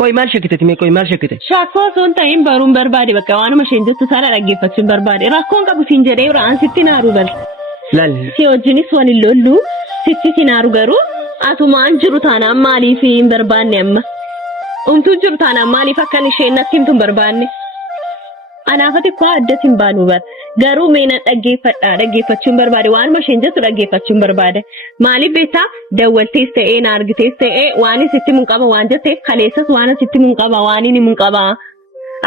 Koi maal shakkite mee koi maal shakkite? Shakkoo sun ta'in baruun barbaade bakka waanuma isheen jettu sana dhaggeeffachuun barbaade rakkoon qabu siin jedhee uraan sitti naaru gal. Laal. Si wajjinis waan hin lollu sitti si naaru garuu atumaan jiru taanaan maaliif hin barbaanne amma? Umtuu jiru taanaan maaliif akkan isheen natti himtu hin barbaanne? Anaafati koo addas hin baanu bar. Garuu meena dhaggeeffachuun barbaade waanuma isheen jettu dhaggeeffachuun barbaade. Maaliif beektaa dawwaltees ta'ee na argitees ta'ee waan sitti mun qaba waan jetteef kaleessas waan sitti mun qaba waan inni mun qaba.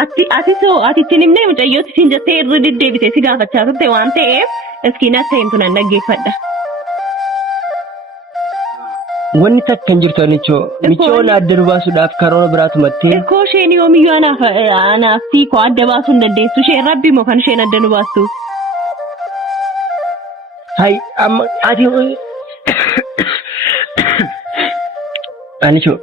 Ati nimnee mucayyooti siin jettee irra deddeebitee si gaafachaa turte waan ta'eef iskiina ta'een tunan dhaggeeffadha. Wanni takkan jirtu anicho michoon adda baasuudhaaf karoora biraatu mattee Ko isheen yoomiyyuu anaaf koo adda baasuu hin dandeessu isheen rabbi moo kan isheen adda nu baastu Hai amma ati anicho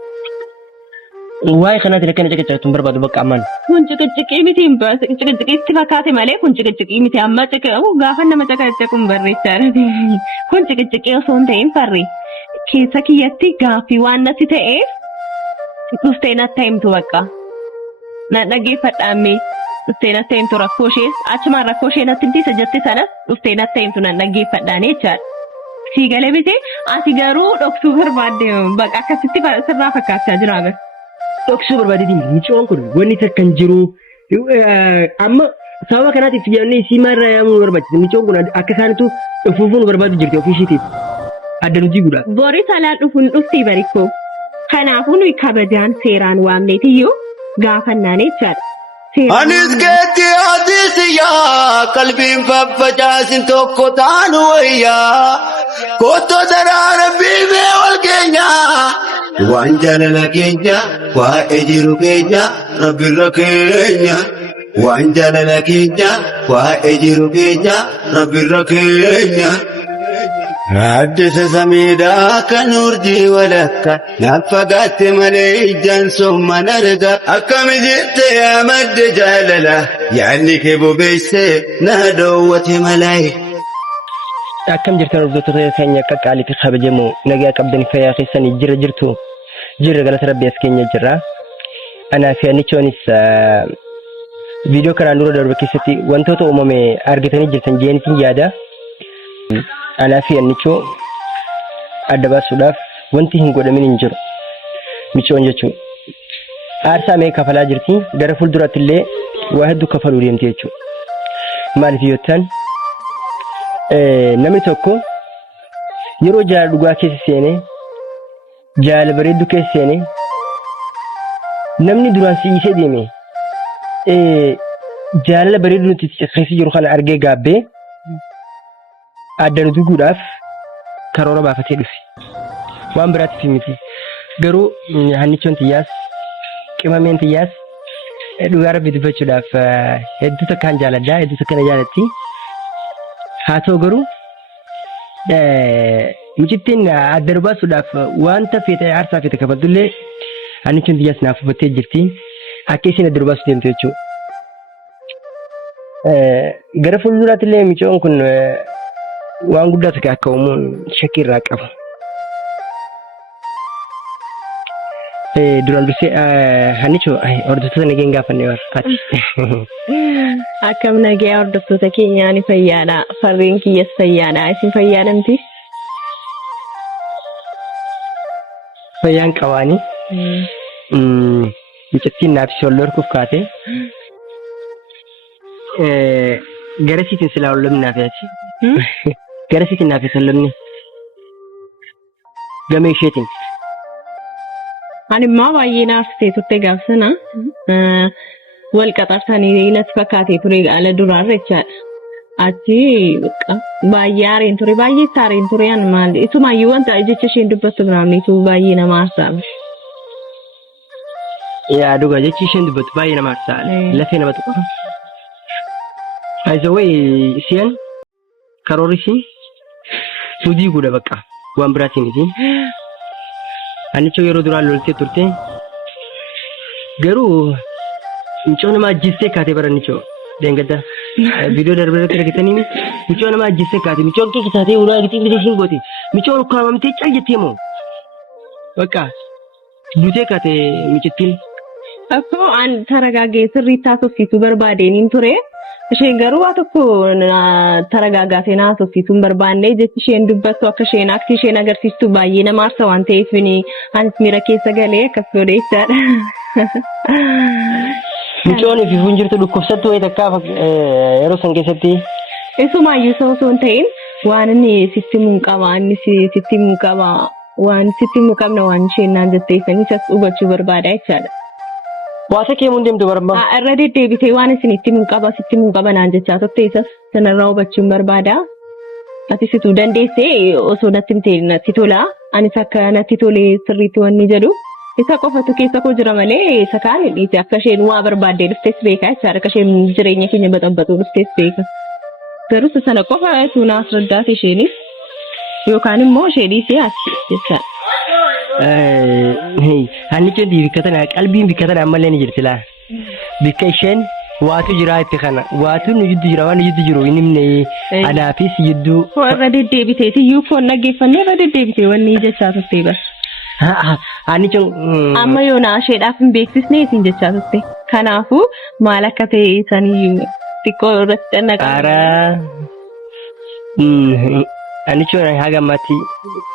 waa'ee kanatti rakkina caqacaqtuun barbaadu bakka ammaan kun ciqiciqii miti hin baasu ciqiciqiitti fakkaate malee kun ciqiciqii miti amma gaafa nama caqacaquun barreessaadha kun ciqiciqii osoo hin ta'in farri keessa kiyyatti gaaffii waan natti ta'eef dhuftee natti himtu bakka na dhaggeeffadhaamee dhuftee natti himtu rakkoo ishees achumaan rakkoo ishee natti himtiisa jette sanas dhuftee natti himtu nan dhaggeeffadhaan jechaadha sii galee miti ati garuu dhoksuu barbaadde bakka akkasitti sirraa fakkaachaa jira agar dhoksuu barbaadeetiin michoon kun wanni takkan jiru amma sababa kanaatiif yaadni si marra yaamuu barbaachisa michoon kun akka isaanitu dhufuufuu barbaadu jirti ofii isheetiif adda nuti guddaa. Boori salaan dhufuun dhuftii barikoo. Kanaafuu nuyi kabajaan seeraan waamneetiyyuu gaafannaan jechaadha. Anis keetti adisiyaa qalbiin faffacaasin tokko taanu wayyaa kotto daraara biifee wal keenyaa waan jaalala keenya waa'ee jiru keenya rabbirra keenya waan jaalala keenya waa'ee jiru keenya rabbirra keenya. Addisa samiidhaa kan urjii walakka naffagaatti malee ijaan somman arga akkami jirte yaa madde jaalala yaadni kee bobeessee na dhoowwate malaayi. Akkam jirtan hordoftoota keenya qaqqaalii fi kabajamoo nagaa qabdan fayyaa keessanii jirtu galata rabbii as keenya jirra. Anaa fi anichoonis viidiyoo kanaan dura darbe keessatti wantoota uumame argatanii jirtan jeenitiin yaada. Anaa fi anichoo adda baasuudhaaf wanti hin godhamin hin jiru. Michoon jechuun aarsaa mee kafalaa jirti gara fuulduraatti illee waa hedduu kafaluu deemti jechuudha. Maaliif yoo ta'an namni tokko yeroo jaalala dhugaa keessa seenee jaalala bareedduu keessa seenee namni duraan si'isee deeme jaalala bareedduu nuti keessa jiru kana argee gaabbee adda nuti guudhaaf karoora baafatee dhufe waan biraatti miti garuu hannichoon tiyyaas qimameen tiyyaas dhugaa rabbi dubbachuudhaaf hedduu takkaan jaaladhaa hedduu takkana jaalatti haa ta'u garuu mucittiin adda baasuudhaaf wanta feete aarsaa feete kafaltullee hannichoon tiyyaas naaf hubattee jirti akka isiin adda baasuu deemte jechuudha. Gara fuulduraatti illee michoon kun waan guddaa takka akka uumuun shakkii irraa qaba. Duraan dursee hannichoo hordoftoota nageen gaafanne warraati. Akkam nagee hordoftoota keenyaa ni fayyaadha. Farreen kiyyas fayyaadha. Isin fayyaadamti? Fayyaan qabaanii. Mucattiin naaf ishee wal kaate. Garasiitiin silaa wal lolli naaf yaati. Garasiitiin naaf isa lolli. Gamee isheetiin. Ani immoo baay'ee naafsitee turte gaafsana wal qaxarsanii natti fakkaatee ture ala duraarra jechaadha. Achi baay'ee aareen ture baay'ee aareen ture an maal isumaayyuu wanta jecha isheen dubbattu biraamnitu baay'ee nama aarsaame. Yaa dhugaa jechi isheen dubbattu baay'ee nama aarsaale lafee nama tuqaa. Aizawee isiyan karoorisi sudii guddaa bakka waan biraatiin miti. Anicho yeroo duraan loltee turte garuu michoo nama ajjistee kaatee baranicho deengadda viidiyoo darbee irratti argitanii michoo nama ajjistee kaatee michoon kee taatee ulaa argitii bitee hin gooti michoon ukkaamamtee cal jettee moo bakka dutee kaatee michittiin Akkoo an taragaagee sirriitti haasofsiisuu barbaadeen ture. Isheen garuu waa tokko taragaagaatee na haasofsiisuu hin barbaanne jechi isheen dubbattu akka isheen akti isheen agarsiistu baay'ee nama aarsa waan ta'eef anis miira keessa galee akkas godhe jechaadha. Mucoon fi funjirtu dhukkubsattu wayii takkaaf yeroo san keessatti. Isumaayyuu osoo hin ta'in waan inni sitti mun qaba inni sitti mun qaba waan sitti mun qabna waan isheen naan jetteessanii isas hubachuu barbaada jechaadha. Waasa kee mun deemtu barba. Irra deddeebitee waan isin itti mun qaba sitti mun qaba naan jechaa turte isas sanarraa hubachuun barbaada. Ati situu dandeessee osoo natti himtee natti tola. Anis akka natti tolee sirriitti wanni jedhu. Isa qofatu keessa koo jira malee isa kaan dhiise akka isheen waa barbaaddee dhuftes beeka jechaadha. Akka isheen jireenya keenya baxabbatuu dhuftes beeka. Garuu sana qofa tuunaaf raddaate isheenis yookaan immoo isheenis asi jechaadha. Ani centi bikkatana qalbiin bikkatana ammallee ni jirti laa. Bikka isheen waatu jira itti kana waatu nu jiddu jira waan jiddu jiru inni anaafis jiddu. Irra deddeebitee iyyuu foon dhaggeeffannee irra deddeebitee wanni jechaa turte bas. Ani cun amma yoona isheedhaaf hin beeksisne isin jechaa turte. Kanaafuu maal akka ta'e isanii xiqqoo irratti dhannaqaa. Ani cun haga ammaatti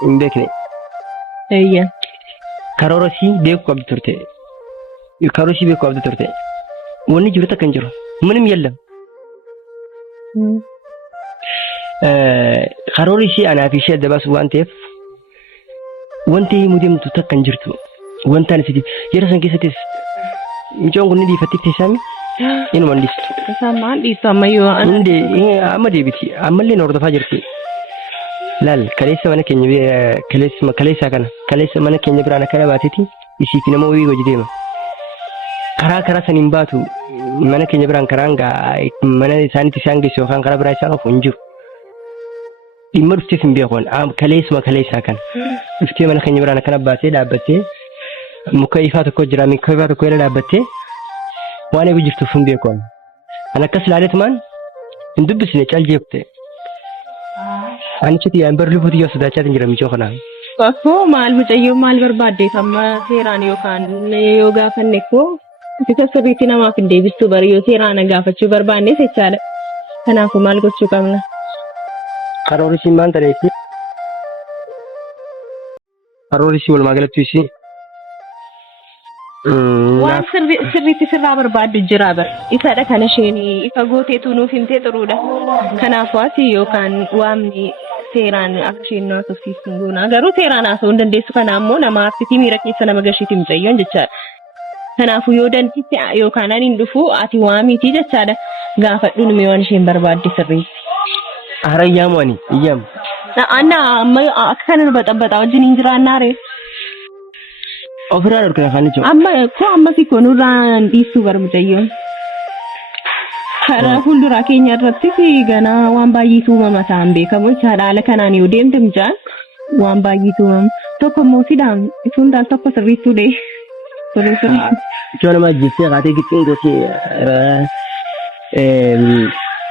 hin beekne. Eeyyan. Karoora si beeku qabdu turte. Karoora si beeku qabdu turte. Wanni jiru takka hin jiru. ምንም የለም. Karoora ishee anaa fi ishee adda baasu waan ta'eef wanti mudemtu takka hin jirtu. Wanta ani yeroo san keessattis mucoon kun ni dhiifattiif teessaami. Inuma dhiistu. Isaan maal dhiistu ammayyuu amma deebiti. Ammallee na hordofaa jirti. Laal kaleessa mana keenya kaleessa kana kaleessa mana keenya biraan akkana baateti isii fi nama wayii wajji deema. Karaa saniin baatu mana keenya biraan karaan mana isaaniitti isaan geessu yookaan karaa biraa isaan qabu hin jiru. Dhimma dhufteef hin beekoon kaleessaa kana dhuftee mana keenya biraan akkana baatee dhaabbattee muka ifaa tokko jira muka ifaa tokko irra dhaabbattee waan eegu jirtuuf hin beekoon. An akkas ilaaleetumaan hin dubbisne cal jeeftee. Ani citi yang berliputi yo sudah chatting jira micho kana. Akkoo maal mucayyoo maal barbaadde amma seeraan yookaan yoo gaafanne koo bisa sirriitti namaaf hin deebistu bari yoo seeraan gaafachuu barbaanne jechaadha. Kanaafuu maal gochuu qabna? Karoora ishii maal ta'eetti? Karoora ishii walumaa galatti ishii. Waan sirriitti sirraa barbaaddu jira bar. Isadha kan isheen ifa gooteetu nuuf himtee xuruudha. Kanaafuu ati yookaan waamni seeraan akka isheen nu haasofsiistu goona. Garuu seeraan haasa'uu hin dandeessu kana ammoo nama aarsitii miira keessa nama gashiitii mucayyoon jechaadha. Kanaafuu yoo dandeesse yookaan ani hin dhufu ati waamiitii jechaadha. Gaafadhu nume waan isheen barbaadde sirriitti. Harayyaamu ani iyyaamu. Anna amma akka kana nu baxabbaxaa wajjin hin jiraannaare. Ofirraa dhorkina kan jiru. Amma kiko nurraan dhiisuu barbaadayyoon. Karaa fuulduraa keenya irrattis ganaa waan baay'eetu uumama ta'an beekamu jechaadha. Haala kanaan yoo deemte mucaan waan baay'eetu uumama. Tokko immoo sidaan isuun daal tokko sirriittuudhe. Ijoon nama ajjeessee kaatee gixxiin gootee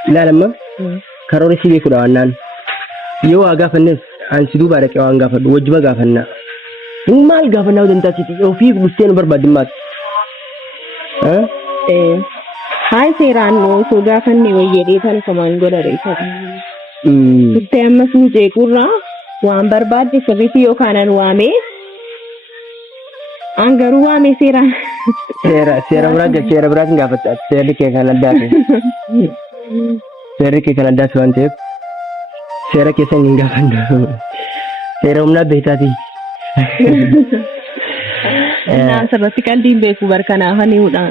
ilaalamma karoora isii beekuudha waannaan. Yoo waa gaafannes ansi duubaa dhaqee waan gaafadhu wajjuma gaafannaa. Maal gaafannaa dandaasitti ofiif dhuftee nu barbaadimmaati. Haal seeraan osoo gaafanne wayyeedhee tan kamaan godhare isa. Dhuftee ammas muceequrraa waan barbaadde sirriitti yookaan an waamee an garuu waamee seeraan. Seera biraa kan gaafatta seerri kee kan addaate. Seerri kee kan addaate waan ta'eef seera keessa hin gaafannu. Seera humnaa beektaati. Naan sirratti qalbiin beeku barkanaaf haniidha.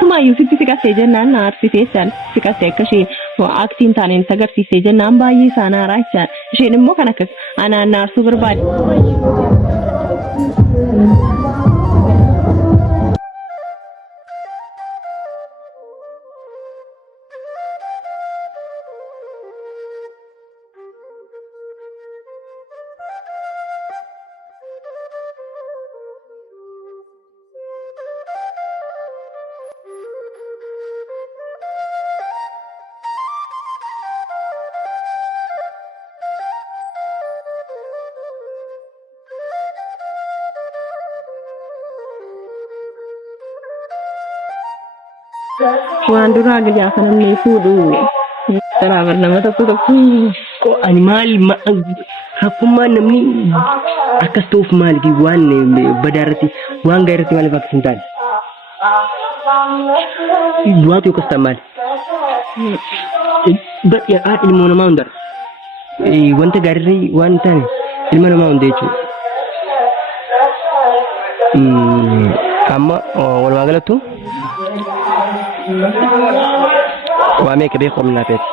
Kumayyuu sitti siqattee jennaan na arsitee jechaan siqattee akka isheen aktiin taaneen agarsiistee jennaan baay'ee isaan haaraa jechaan isheen immoo kan akkas anaan na arsuu barbaade. waan duraa gaafa namni fuudhu karaa nama tokko animal akkuma namni akkas ta'uuf maaliif waan badaarratti waan gaariitti maaliif akkas hin taane du'aatu yookas ta'a maali ilmoo namaa hundar wanta gaarii waan taane ilma namaa hunda jechuudha amma walumaa galatti waa meeqa beekumna feeti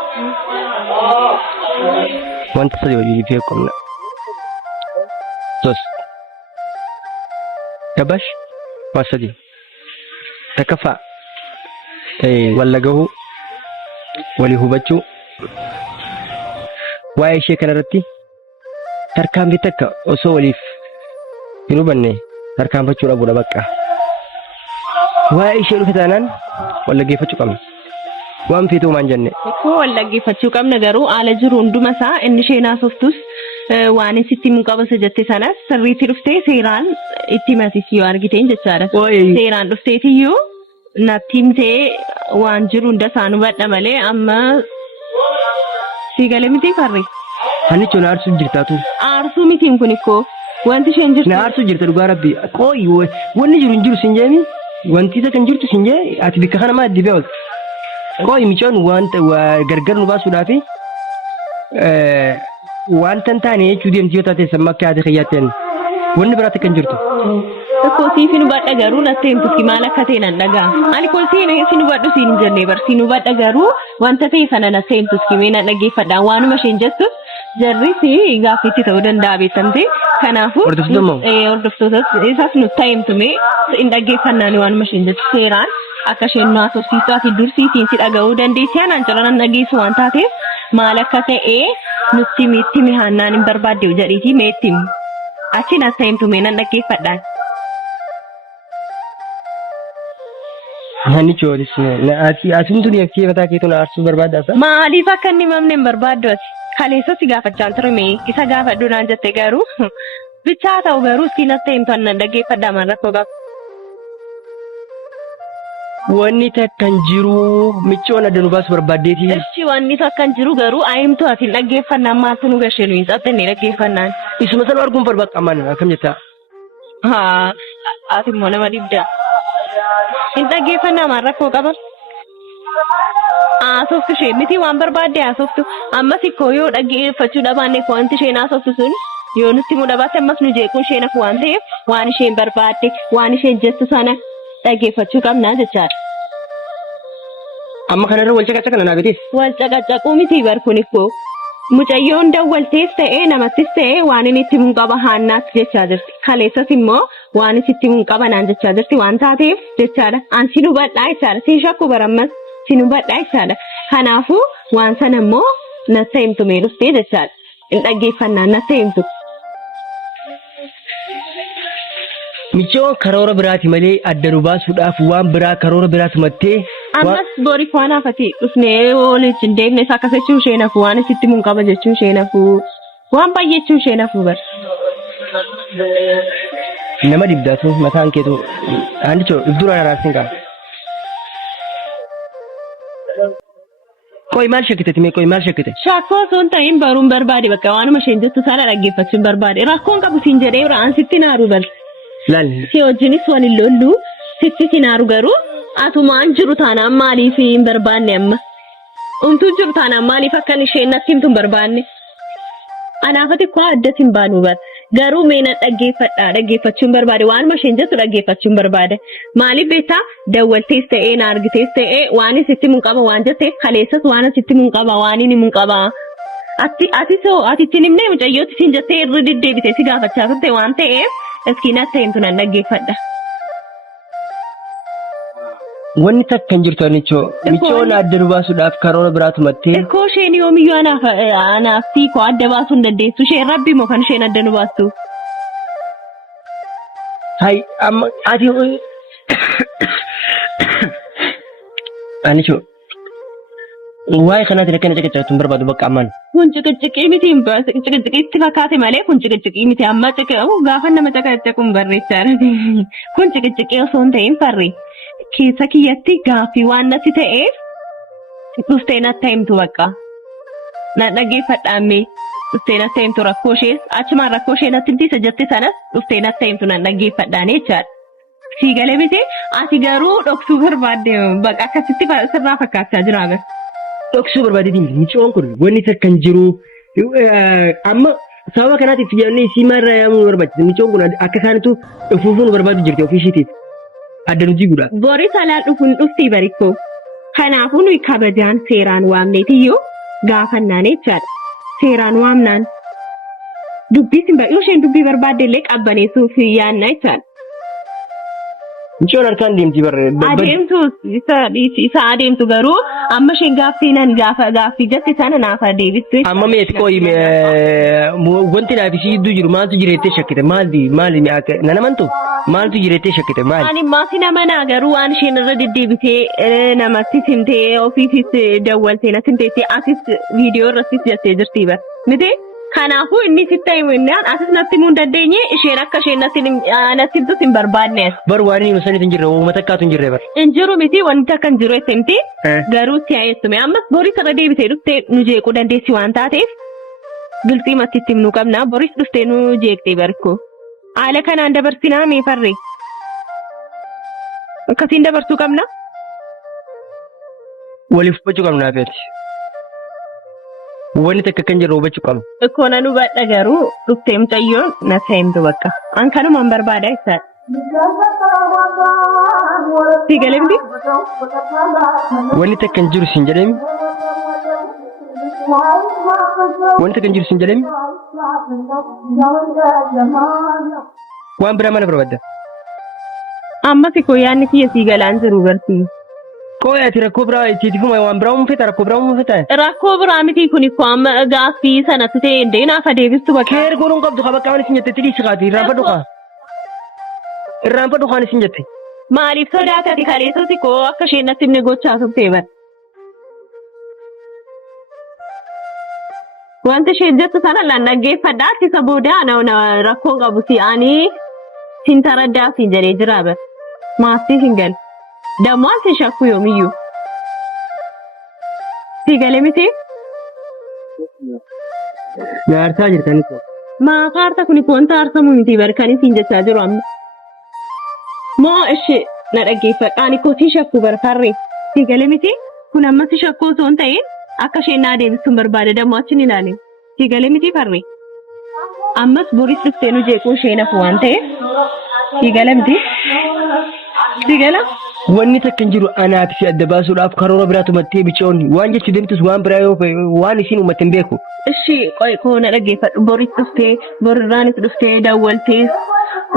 wanta sadii wajjin beekumna sos gabash waa sadii takkaffaa walla gahuu walii hubachuu waa'ee ishee kanarratti tarkaanfii takka osoo waliif hin hubanne tarkaanfachuu dhabuudha bakka waa'ee ishee dhufe taanaan wallaggeeffachuu qabna waan feetuu maan jenne ko wallaggeeffachuu qabna garuu haala jiru hunduma isaa inni ishee naasoftus waan isitti muqabasa jette sanas sirriitti dhuftee seeraan itti masisii argiteen jechaadha seeraan dhufteetiyyuu natti himtee waan jiru hunda isaan hubadha malee amma siigalee miti farri hannichoon aarsuu jirtaatu aarsuu mitiin kun ikkoo wanti isheen jirtu na aarsuu jirta dhugaa rabbi qooyi wanni jiru hin jiru sin jeemi wanti isa kan jirtu sin jee ati bikka kana maa dibee oolta qooyi michoon wanta gargar nu baasuudhaafi wanta hin taane jechuu deemti yoo taate samma akka ati xiyyaatteen wanni biraatti kan jirtu tokko siifin hubadha garuu natti himtutti maal akka ta'e nan dhagaa ani kun siin hubadhu siin hin jennee bar siin hubadha garuu wanta ta'e sana natti himtutti mee na dhaggeeffadha waanuma isheen jettu jarris gaaffiitti ta'uu danda'a beektamte kanaafuu hordoftoota isaas nutti himtume hin dhaggeeffannaan waanuma isheen jettu seeraan akka isheen nu haasofsiistu ati dursiitiin si dhaga'uu dandeessi anaan calanan dhageessu waan taateef maal akka ta'e nutti miitti mihaannaan hin barbaadde jedhiitii meetti achi natti himtume nan dhaggeeffadhaan. Hani choolis asimtu dhiyeessee mataa keetuun aarsuu barbaaddaa maaliif akka inni mamne hin barbaaddu ati kaleessa si gaafachaan ture mee isa gaafadhu naan jette garuu bichaa ta'u garuu si natti himtu annan dhaggeeffadhaa maan rakkoo qaba. Wanni takkan jiru michoon adda nu baasu barbaaddeeti. Ishi wanni takkan jiru garuu aayimtu ati hin dhaggeeffannaan maaltu nu gashee nuyi xaxxannee dhaggeeffannaan. Isuma sana arguun barbaaqaman akkam jettaa? Haa ati immoo nama dhibdaa. Hin dhaggeeffannaa maan rakkoo qaba. Haasoftu ishee miti waan barbaadde haasoftu ammas ikkoo yoo dhaggeeffachuu dhabaanne wanti isheen haasoftu sun yoo nutti mudhabaate ammas nu jeequun isheen hafu waan ta'eef waan isheen barbaadde waan isheen jettu sana dhaggeeffachuu qabnaa jechaadha. Amma kanarra wal caqacaqan anaa gatees. Wal caqacaquu miti bar kun ikkoo mucayyoon dawwaltees ta'ee namattis ta'ee waan inni itti mun qaba haannaatti jechaa jirti. Kaleessas immoo waan isitti mun qaba naan jechaa jirti waan taateef jechaadha. An si hubadhaa jechaadha. Si shakku barammas si hubadhaa jechaadha. Kanaafuu waan sana immoo natti himtu mee dhuftee jechaadha. Hin dhaggeeffannaan natti himtu. Michoon karoora biraati malee adda nu baasuudhaaf waan biraa karoora biraati mattee. Ammas borii waan hafati dhufnee waliin deemnee akka jechuun ishee nafu waan isitti mun qaba jechuun ishee nafu waan baay'eechuun ishee nafu bar. Nama dibdaatu mataan keetu handichoo ibduraan araarsin qaba. Qoy maal shakkite mee qoy maal shakkite? Shakkoo osoo hin ta'in baruun barbaade bakka waanuma isheen jettu sana dhaggeeffachuun barbaade rakkoon qabu siin jedhee biraan sitti naaru bar. Si wajjinis waan hin lollu sitti si naaru garuu atumaan jiru taanaan maaliif hin barbaanne amma? Umtuu jiru taanaan maaliif akkan isheen natti himtu hin barbaanne? Anaafati koo addatti hin baanu bar. Garuu meena dhaggeeffachuun barbaade waanuma isheen jettu dhaggeeffachuun barbaade. Maaliif beektaa dawwaltees ta'ee na argitees ta'ee waan isitti mun qaba waan jetteef kaleessas waan asitti mun qaba waan inni mun qaba. Ati ittiin himnee mucayyootti siin jettee irra deddeebitee si gaafachaa turte waan ta'eef iski natti himtu nan dhaggeeffadha. Wanni takka hin jirtu anichoo michoon adda nu baasuudhaaf karoora biraatu mattee. Ikkoo isheen yoomiyyuu anaaf siikoo adda baasuu hin dandeessu isheen rabbi moo kan isheen adda nu baastu. Hai amma ati anichoo waa'ee kanaati akkana caqacaqatu hin barbaadu bakka ammaan. Kun ciqiciqii miti ciqiciqiitti fakkaate malee kun ciqiciqii miti amma gaafa nama caqacaqu hin barreessaadha. Kun ciqiciqii osoo hin ta'in farri. keessa kiyyatti gaaffii waan natti ta'eef dhuftee natti himtu bakka. Na dhaggeeffadhaamee dhuftee natti himtu rakkoo ishees achumaan rakkoo ishee natti himti jetti sanas dhuftee natti himtu na dhaggeeffadhaan jechaadha. Si galee miti ati garuu dhoksuu barbaadde bakka akkasitti sirraa fakkaachaa jira agar. Dhoksuu barbaadde micoon kun wanni takka hin jiru amma sababa kanaatiif jennee si marra yaamuu barbaachisa micoon kun akka isaanitu dhufuufuun barbaadu jirti ofii isheetiif. Adda nuti guddaa. Boris alaa dhufuun dhuftii barikkoo. Kanaafuu nuyi kabajaan seeraan waamneetiyyuu gaafannaan jechaadha. Seeraan waamnaan dubbii yoo isheen dubbii barbaadde illee qabbaneessuuf yaanna jechaadha. Micoon harkaan deemti barree. Adeemtu isa adeemtu garuu amma isheen gaaffii jette sana naaf deebistu. Amma meeti qooyi wanti naaf isii iddoo jiru maaltu jireettee shakkite maali nanamantu maaltu jireettee shakkite maali. Ani maasi nama naa garuu waan isheen irra deddeebitee namatti simtee ofiifis dawwaltee natti himteetti asis viidiyoo irrattis jettee jirti bar miti. Kanaafuu inni sitti himnaan asis natti himuu hin dandeenye isheen akka isheen natti himtus hin barbaadne. Bar waan inni nuti hin jirre uummata akkaatu hin jirre bar. Hin jiru miti wanti akka hin jiru jettee miti garuu si hayeessume ammas boris irra deebitee dhuftee nu jeequu dandeessi waan taateef bilxii matitti himnuu qabna boris dhuftee nu jeeqxee barikoo. Haala kanaan dabarsinaa meefarree akkasiin dabarsuu qabna. Waliif hubachuu qabnaa feeti. Wanni takka kan jiru hubachuu qabna. Ikkoo nan hubadha garuu dhuftee mucayyoon na seemtu bakka. An kanumaan barbaada isaadha. Si galee miti? Wanni takka kan jiru siin jedhemi? Wanti takka kan jiru siin jedhemi? Waan biraa mana barbaadda? Amma si yaadni kiyya sii galaan jiru gartii. Ati rakkoo biraa ittiifuma waan biraa uumfeta rakkoo biraa uumfeta. Rakkoo biraa miti kun ikkoo amma gaaffii sanatti ta'e indee naaf adeebistu bakka. Keer godhuun qabdu qaba qaama isin jette tidii siqaati irraanfadhu qaa. Irraanfadhu qaan isin jette. Maaliif sodaatati kaleessoti koo akka isheen natti himne gochaa turtee bar. Wanti isheen jettu sana lan dhaggeeffadhaa isa booda rakkoon qabu si'anii sin taraddaa siin jedhee jira bar. Maasii hin galu. Dammaan si shakku yoomiyyuu. Si galee miti? Yaarsaa jirtanii kun. Maafa harta kuni wanta aarsamu miti barkanii siin jechaa jiru amma. Moo ishee na dhaggeeffadha ani kootii shakku barfarree. Si galee miti? Kun amma si shakkoo osoo hin ta'in akka isheen na deebisuun barbaade dammoo achi ni ilaale. Si galee miti farree? Ammas boris dhuftee nu jeequu isheen hafu waan ta'eef. Si galee miti? Si gala? Wanni takka hin jiru anaaf si adda baasuudhaaf karoora biraatu mattee bicoonni waan jechuu deemtus waan biraa yoo waan isiin uummatti hin beeku. Ishii koo na dhaggeeffadhu boris dhuftee borirraanis dhuftee daawwaltee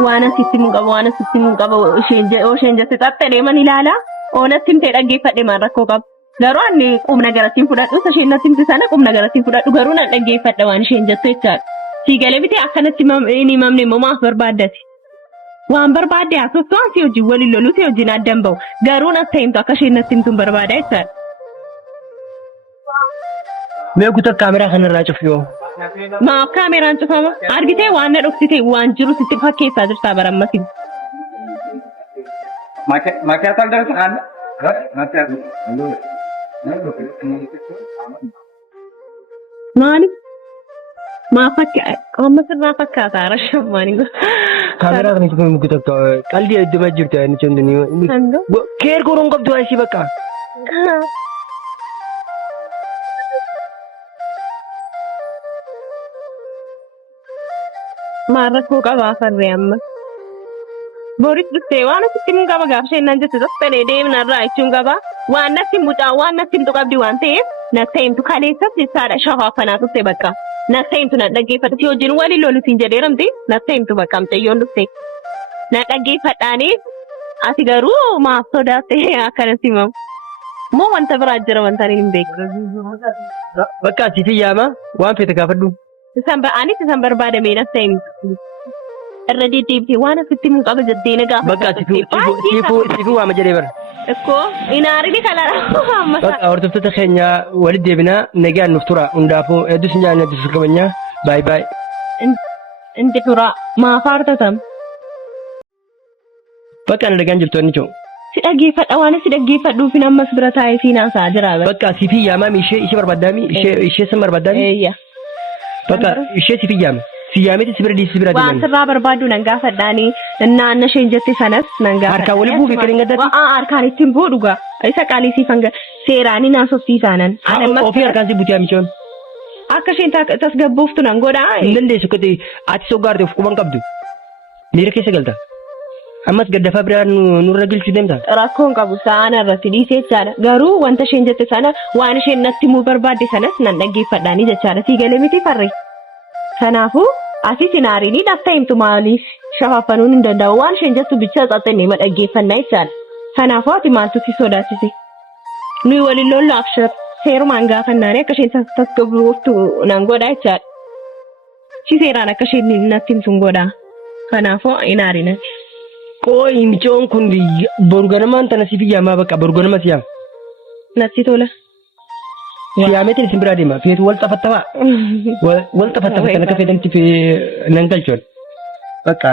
waan asitti mun qaba waan asitti mun qaba isheen jette xaxxee deeman ilaala oonatti himtee dhaggeeffadhe maan rakkoo qaba. Garuu ani qubna garattiin fudhadhu isheen natti himte sana qubna garattiin fudhadhu garuu na dhaggeeffadhe waan isheen jettu jechaadha. Si galee miti akkanatti inni himamne immoo maaf barbaaddati? Waan barbaadde haasoftu waan si hojii waliin loluu si hojiin addan bahu garuu natti himtu akka isheen natti himtuun barbaada jechaadha. Mee kutaa kaameraa kanarraa cufi yoo. Maaf kaameraan cufama argitee waan na dhoksite waan jiru sitti fakkeessaa jirtaa barammasi. Makiatal dari sana. Maali? Maaf amma sirraa fakkaataa rashammaani. Kaameraa kana cufi muki tokko qalbii iddoo jirtu ani chondini. Keer godhuun qabdu waan si bakka. Maal rakkoo qabaa farree amma. Boris dhuftee waan asitti mun qaba gaafa isheen nan jette tokko deemnarraa jechuun qaba. Waan natti mucaa waan natti himtu qabdi waan ta'eef natti himtu kaleessas jechaadha shafaafanaa dhuftee bakka. Natti himtu na dhaggeeffata si wajjin waliin loluutiin jedheeramti natti himtu bakka mucayyoon dhuftee. Na dhaggeeffadhaanii ati garuu maaf sodaattee akkanatti himamu. Moo wanta biraa jira wanta ani hin beeku. Bakka ati fiyyaama waan feete gaafadhu. Anis isan barbaadamee natti himtu. Irra deddeebitee waan asitti mun qaba jettee na gaafa. Bakka siifuu waama jedhee bara. Ekkoo inaarini kanadha. Bakka hordoftoota keenya walitti deebinaa nagaan nuuf tura hundaafuu hedduus hin jaalladhu hedduu qabanya baay'ee baay'ee. Inti tura maaf hartatam. Bakka ana nagaan jirtu inni jiru. Dhaggeeffadha waan si dhaggeeffadhuuf ammas bira taa'ee siinaa isaa jira bara. Bakka sifi yaamami ishee barbaadami ishee san barbaadami. Eeyya. Bakka ishee sifi yaama. Siyaamiti sibira diisi sibira diiman. Waan sirraa barbaadu nan gaafadhaani naanna isheen jette sanas nan gaafadha. Harkaan waliin buufee kan hin gaddatti. Harkaan ittiin buu dhugaa. Isa qaalii siifan seeraanii naasofsiisaanan. Ofii harkaan si buutee amichoon. Akka isheen tasgabbooftu nan godhaa. Hin dandeessu kote ati soggaarte of quban qabdu. Miira keessa galta. Ammas gaddafaa biraa nurra gilchuu deemta. Rakkoon qabu sa'aan irratti dhiisee jechaadha. Garuu wanta isheen jette sana waan isheen natti himuu barbaadde sanas nan dhaggeeffadhaani jechaadha. Sii galee miti farre. Kanaafuu asii sinaarii dhafta himtu maaliif shafaafanuun hin danda'u waan isheen jettu bicha xaxxannee ma dhaggeeffannaa jechaadha. Kanaafuu ati maaltu si sodaachise? Nuyi waliin lollu afshar seerumaan gaafannaanii akka isheen tasgabbooftu nan godhaa jechaadha. Si seeraan akka isheen natti himtu godhaa. Kanaafuu inaariina. Qoy michoon kun boru ganamaan tana sifi yaamaa bakka boru ganama siyaam. Natti tola. Siyaameetiin isin biraa deema. Feetu wal xafattawaa. Wal xafattawaa kan akka feetanitti nan galchoon. Bakka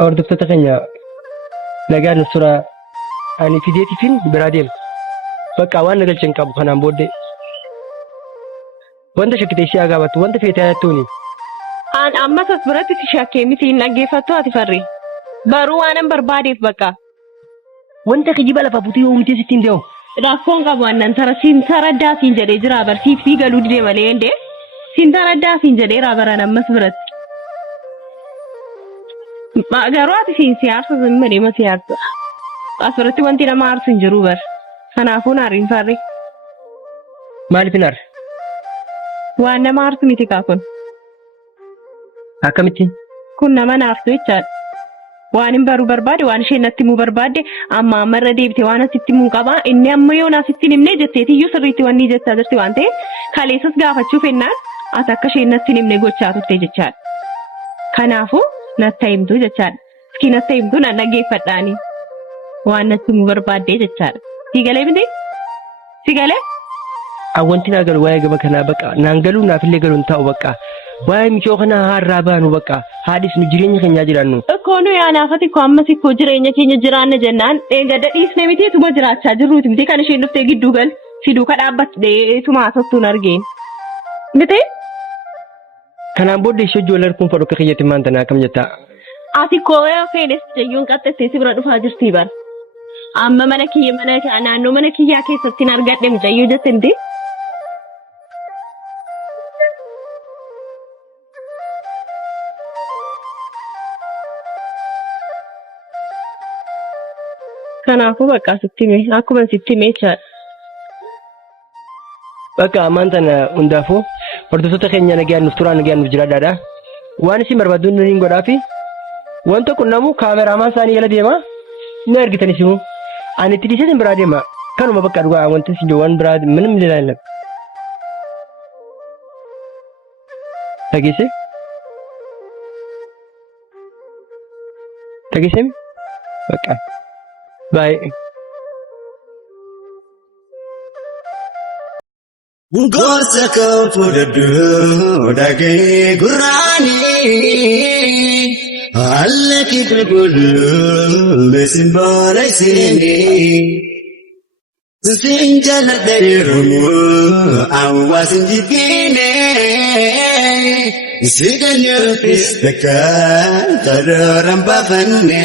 hordoftoota keenya nagaan suuraa ani fideetiifin biraa deema. Bakka waan nagalchan qabu kanaan booddee. Wanta shakkitee ishee agaabattu wanta feetee ayattuuni. Ammas as biratti si shakkee miti hin dhaggeeffattu ati farri. Baruu waanan barbaadeef bakka. Wanta kijiba lafa butii uumtee sittiin deemu. Rakkoon qabu annan siin taraddaa siin jedhee jira barsiif sii galuu didee malee endee. Siin taraddaa siin jedhee raabaran ammas biratti. Garuu ati siin siyaasa malee ma siyaasa. As biratti wanti nama aarsu hin jiru bar. Kanaafuu naariin farri. Maaliif hin aarre? Waan nama aarsu miti kaakun. Akkamitti? Kun nama naaftu jechaadha. Waan hin baruu barbaade waan isheen natti himuu barbaadde amma ammarra deebite waan asitti himuu qaba. Inni amma yoo naasitti hin himne jetteetiyyuu sirriitti wanni jechaa jirti waan ta'eef kaleessas gaafachuuf ennaan ati akka isheen natti hin himne gochaa turte jechaadha. Kanaafuu natti himtu jechaadha. Iski natti himtu nan dhaggeeffadhaani. Waan natti himuu barbaadde jechaadha. Si galee miti? Si galee? Wanti naa galu waa'ee gaba kanaa bakka naan galuu naafillee galuun taa'u bakka. Waa'ee michoo kanaa har'aa baanu bakka haadhis nu jireenya keenyaa jiraannu. Akkoo nuyi anaafati koo ammas ikkoo jireenya keenya jiraanna jennaan gadda dhiisnee miti ituma jiraachaa jirruuti miti kan isheen dhuftee gidduu gal fiduu ka dhaabbattee ituma haasoftuun argeen. Miti? Kanaan booda ishee ijoollee harkuun fadhu akka kiyyaatti maan tanaa akkam jettaa? Ati koo feenes jayyuun qaxxattee si bira dhufaa jirtii bara. Amma mana kiyya naannoo mana kiyyaa keessatti hin argadhe mucayyuu jette miti? Kanaafuu bakka sitti mee akkuma sitti mee jechaadha. Bakka ammaan tana hundaafuu hordoftoota keenya nagaan nuuf turaan nagaan nuuf jiraadhaadha. Waan isin barbaaddu nuyi hin godhaafi wanta qunnamuu kaameraamaan isaanii jala deema nu argitanis immoo ani itti dhiisee isin biraa deema kanuma bakka dhugaa wanti isin waan biraa ምንም ሌላ የለም. ተገኘ በቃ ባይ Gosa kan fudhadhu dhagee gurraanii haala kibba gullu beesin baala isinii sin jala dheerumu awwaasin jibbiine sigan yoo fis takka karooraan baafanne.